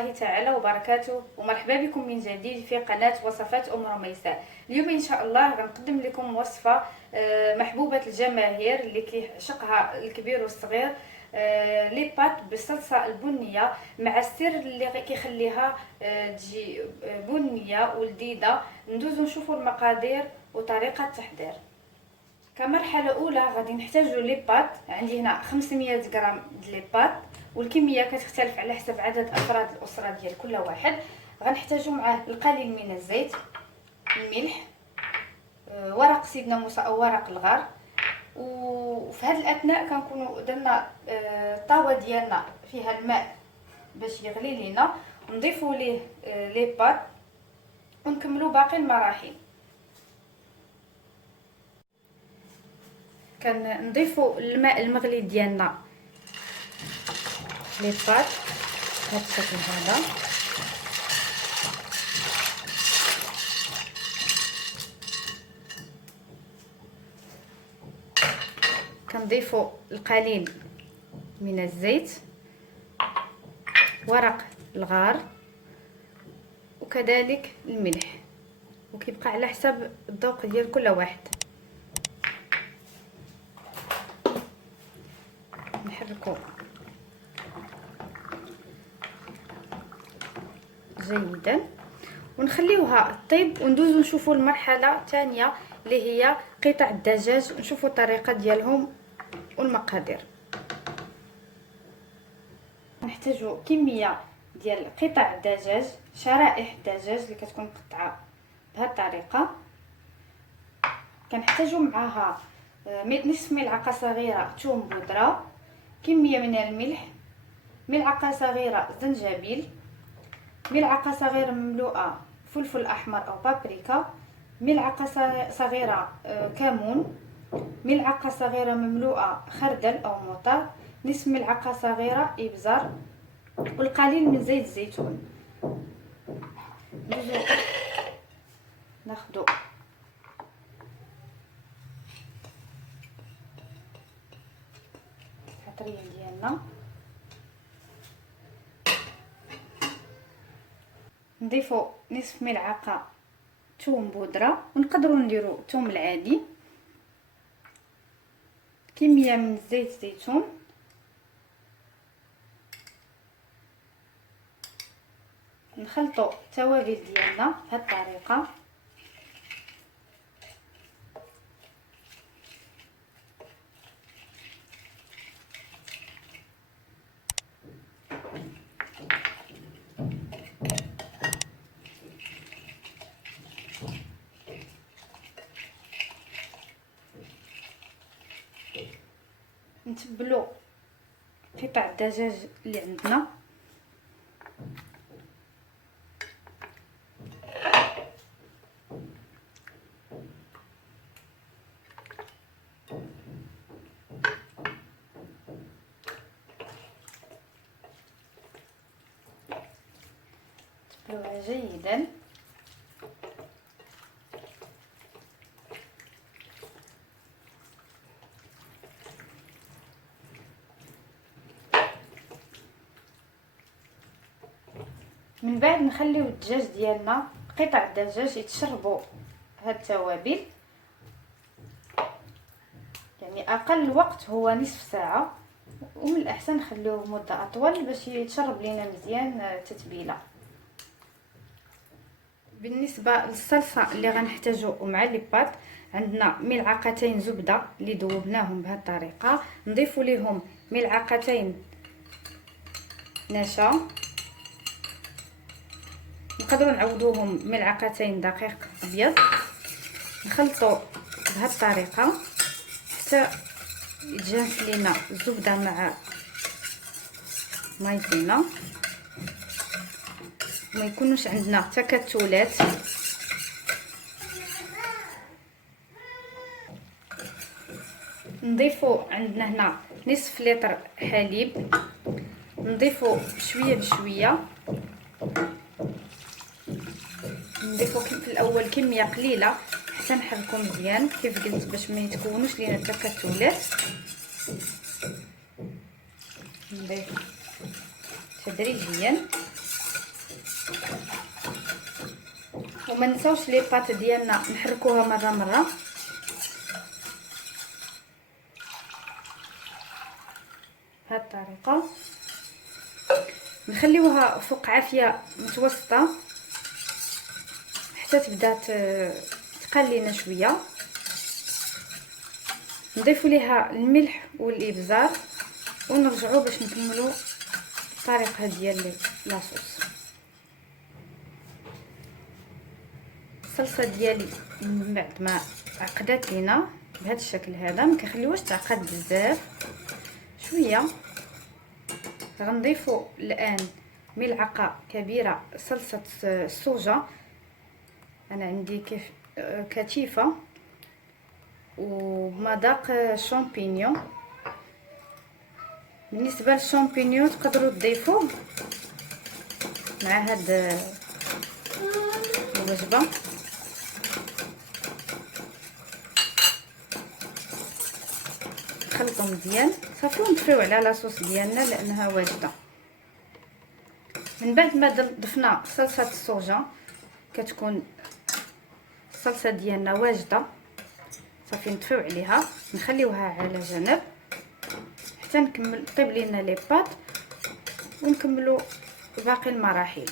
الله تعالى وبركاته، ومرحبا بكم من جديد في قناة وصفات أم رميساء. اليوم إن شاء الله غنقدم لكم وصفة محبوبة الجماهير اللي كيعشقها الكبير والصغير، لي بات بالصلصة البنية، مع السر اللي كيخليها تجي بنية ولذيذة. ندوزو نشوفوا المقادير وطريقة التحضير. كمرحله اولى غادي نحتاجو لي بات. عندي هنا 500 غرام ديال لي بات، والكميه كتختلف على حسب عدد افراد الاسره ديال كل واحد. غنحتاجو معاه القليل من الزيت، الملح، ورق سيدنا موسى او ورق الغار. وفي هذه الاثناء كنكونوا درنا الطاوه ديالنا فيها الماء باش يغلي لينا، ونضيفوا ليه لي بات ونكملوا باقي المراحل. كنضيفوا الماء المغلي ديالنا لي بات بهذا الشكل هذا. كنضيفوا القليل من الزيت، ورق الغار، وكذلك الملح، وكيبقى على حسب الذوق ديال كل واحد. نحركو جيدا ونخليوها طيب، وندوزو نشوفوا المرحله الثانيه اللي هي قطع الدجاج، نشوفوا الطريقه ديالهم والمقادير. نحتاجو كميه ديال قطع الدجاج، شرائح الدجاج اللي كتكون مقطعه بهذه الطريقه. كنحتاجو معاها نصف ملعقه صغيره ثوم بودره، كميه من الملح، ملعقه صغيره زنجبيل، ملعقه صغيره مملوءه فلفل احمر او بابريكا، ملعقه صغيره كمون، ملعقه صغيره مملوءه خردل او مطر، نصف ملعقه صغيره ابزار، والقليل من زيت الزيتون. ناخذ الحطريه ديالنا، نضيفوا نصف ملعقه ثوم بودره، ونقدروا نديروا ثوم العادي، كميه من زيت الزيتون، نخلطوا التوابل ديالنا بهذه الطريقه. نتبلوا قطع الدجاج اللي عندنا، تبلوها جيدا. من بعد نخليو الدجاج ديالنا، قطع الدجاج يتشربوا هاد التوابل، يعني اقل وقت هو نصف ساعه، ومن الاحسن نخليوه مده اطول باش يتشرب لينا مزيان التتبيله. بالنسبه للصلصه اللي غنحتاجو مع لي بات، عندنا ملعقتين زبده اللي ذوبناهم بهذه الطريقه، نضيفوا ليهم ملعقتين نشا، نقدروا نعوضوهم ملعقتين دقيق ابيض. نخلطوا بهذه الطريقه حتى يتجانس لينا الزبده مع مايزينا، ما يكونوش عندنا تكتلات. نضيفوا عندنا هنا نصف لتر حليب، نضيفوا شويه بشويه، نضيفوا في الاول كميه قليله حتى نحركو مزيان كيف قلت باش ما يتكونوش لينا التكتلات. نضيف تدريجيا وما ننساوش لي بات ديالنا نحركوها مره بهذه الطريقه. نخليوها فوق عافيه متوسطه حتى تبدا تقال لينا شويه. نضيفوا ليها الملح والابزار ونرجعوا باش نكملوا الطريقه ديال لاصوص. الصلصه ديالي من بعد ما عقدات لينا بهذا الشكل هذا، ما كنخليوهاش تعقد بزاف، شويه. غنضيفوا الان ملعقه كبيره صلصه الصوجه، انا عندي كيف كتيفه، ومذاق شامبينيون. بالنسبه للشامبينيون تقدروا تضيفوه مع هاد الوجبه. نخلطوا مزيان صافي ونطفيو على لاصوص ديالنا لانها واجده. من بعد ما ضفنا صلصه الصوجه كتكون الصلصه ديالنا واجده، صافي نطفيو عليها نخليوها على جنب حتى نكمل طيب لينا لي بات ونكملوا باقي المراحل.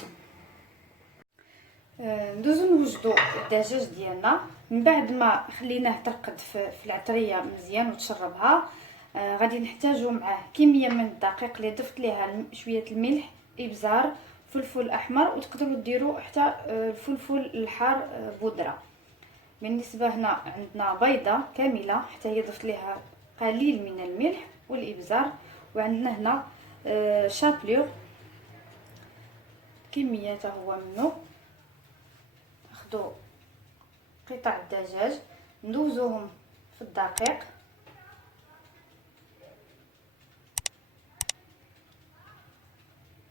ندوزو نوجدوا الدجاج ديالنا. من بعد ما خليناه ترقد في العطريه مزيان وتشربها، غادي نحتاجو معاه كميه من الدقيق اللي ضفت ليها شويه الملح، ابزار، فلفل احمر، وتقدروا ديروا حتى الفلفل الحار بودره. بالنسبه هنا عندنا بيضه كامله حتى هي ضفت ليها قليل من الملح والابزار، وعندنا هنا شابلور كميه هو منه. ناخذوا قطع الدجاج ندوزوهم في الدقيق،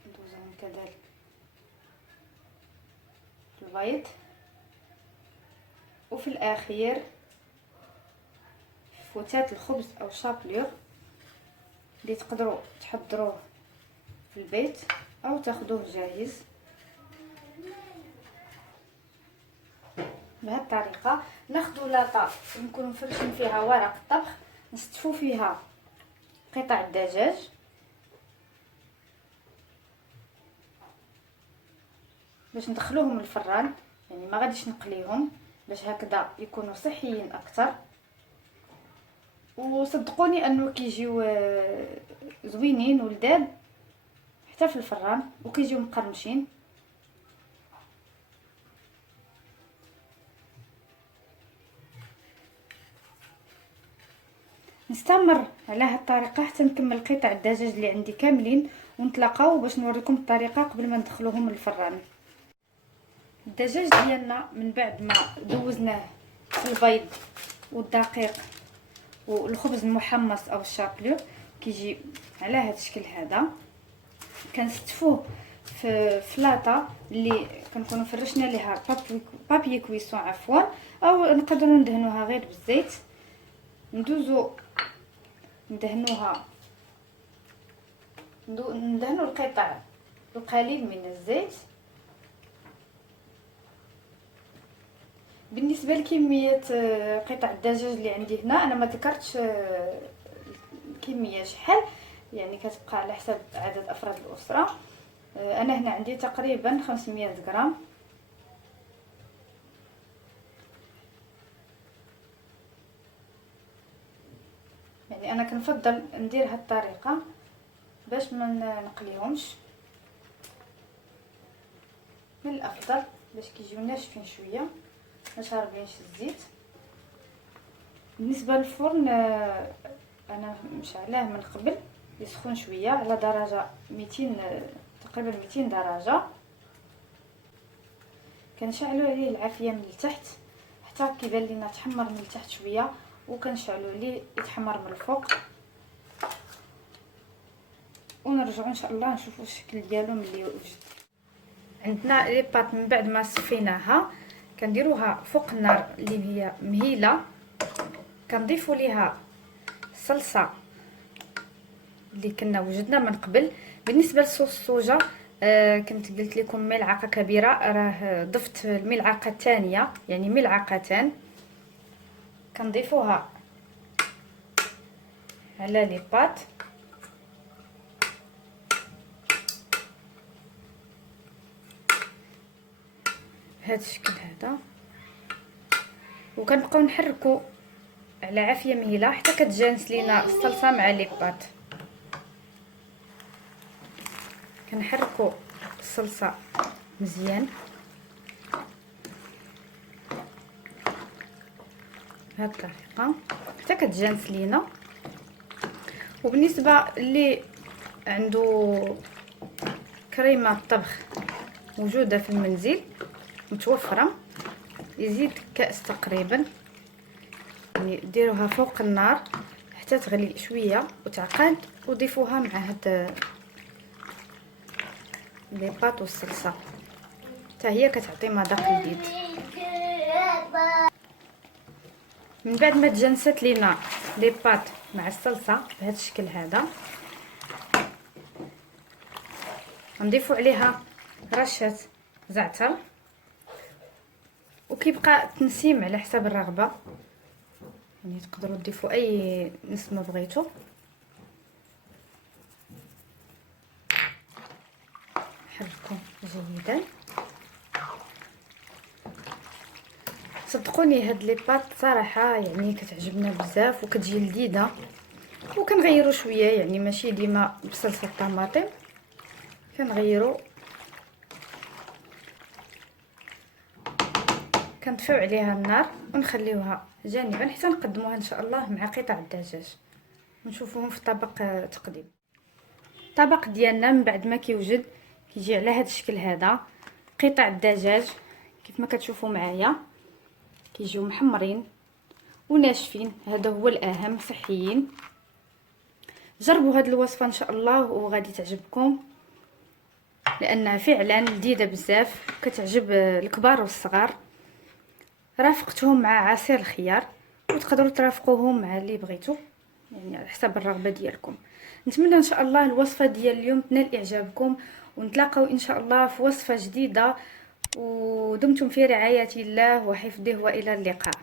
ندوزوهم كذلك في البيض، وفي الاخير فتات الخبز او شابلور اللي تقدروا تحضروه في البيت او تاخذوه جاهز. بهذه الطريقه ناخذوا لاطه نكونوا مفرشين فيها ورق الطبخ، نستفوا فيها قطع الدجاج، باش ندخلوهم الفران. يعني ما غاديش نقليهم باش هكذا يكونوا صحيين اكثر، وصدقوني انه كيجيو زوينين ولذاذ حتى في الفران وكيجيو مقرمشين. نستمر على هذه الطريقه حتى نكمل قطع الدجاج اللي عندي كاملين، ونتلاقاو باش نوريكم الطريقه قبل ما ندخلوهم الفران. الدجاج ديالنا من بعد ما دوزناه في البيض والدقيق والخبز المحمص او الشابلور كيجي على هذا الشكل هذا. كنستفوه في فلاطه اللي كنكونوا فرشنا ليها بابي كويسون عفوا، او نقدروا ندهنوها غير بالزيت. ندوزو ندهنوها، ندهنوا القطع القليل من الزيت. بالنسبه لكميه قطع الدجاج اللي عندي هنا انا ما ذكرتش الكميه شحال، يعني كتبقى على حسب عدد افراد الاسره. انا هنا عندي تقريبا 500 غرام. يعني انا كنفضل ندير هاد الطريقه باش ما نقليهمش، من الافضل باش كيجيو ناشفين شويه ما شاربينش الزيت. بالنسبه للفرن انا مشعلاه من قبل يسخن شويه على درجه 200 تقريبا 200 درجه. كنشعلوا عليه العافيه من التحت حتى كيبان لينا تحمر من التحت شويه، وكنشعلوا عليه يتحمر من الفوق، ونرجعوا ان شاء الله نشوفوا الشكل ديالو ملي وجد. عندنا لي بات من بعد ما صفيناها كنديروها فوق النار اللي هي مهيله، كنضيفوا ليها الصلصه اللي كنا وجدنا من قبل. بالنسبه لصوص الصوجه كنت قلت لكم ملعقه كبيره، راه ضفت الملعقه الثانيه يعني ملعقتان كنضيفوها على لي بات. بهذا الشكل هذا، وكنبقاو نحركو على عافيه مهيله حتى كتجانس لينا الصلصه مع لي بات. كنحركو الصلصه مزيان بهذه الطريقه حتى كتجانس لينا. وبالنسبه اللي عنده كريمه الطبخ موجوده في المنزل متوفره، يزيد كأس تقريبا، يعني ديروها فوق النار حتى تغلي شويه وتعقد، وضيفوها مع هاد لي باط والصلصه حتى هي كتعطي مذاق جديد. من بعد ما تجانست لينا لي باط مع الصلصه بهذا الشكل هذا، غنضيفوا عليها رشه زعتر، وكيبقى تنسيم على حساب الرغبه، يعني تقدروا تضيفوا اي نسمه بغيتو. حركوا جيدا. صدقوني هاد لي باط صراحه يعني كتعجبنا بزاف وكتجي لذيذه، وكنغيروا شويه يعني ماشي ديما بصلصه الطماطم، كنغيروا كنطفيو عليها النار ونخليوها جانبا حتى نقدموها ان شاء الله مع قطع الدجاج ونشوفوهم في طبق تقديم. الطبق ديالنا من بعد ما كيوجد كيجي على هذا الشكل هذا. قطع الدجاج كيف ما كتشوفوا معايا كيجيو محمرين وناشفين، هذا هو الاهم، صحيين. جربوا هذه الوصفه ان شاء الله وغادي تعجبكم، لانها فعلا لذيذه بزاف كتعجب الكبار والصغار. رافقتهم مع عصير الخيار، وتقدروا ترافقوهم مع اللي بغيتو يعني على حسب الرغبه ديالكم. نتمنى ان شاء الله الوصفه ديال اليوم تنال اعجابكم، ونتلاقاو ان شاء الله في وصفه جديده، ودمتم في رعايه الله وحفظه، والى اللقاء.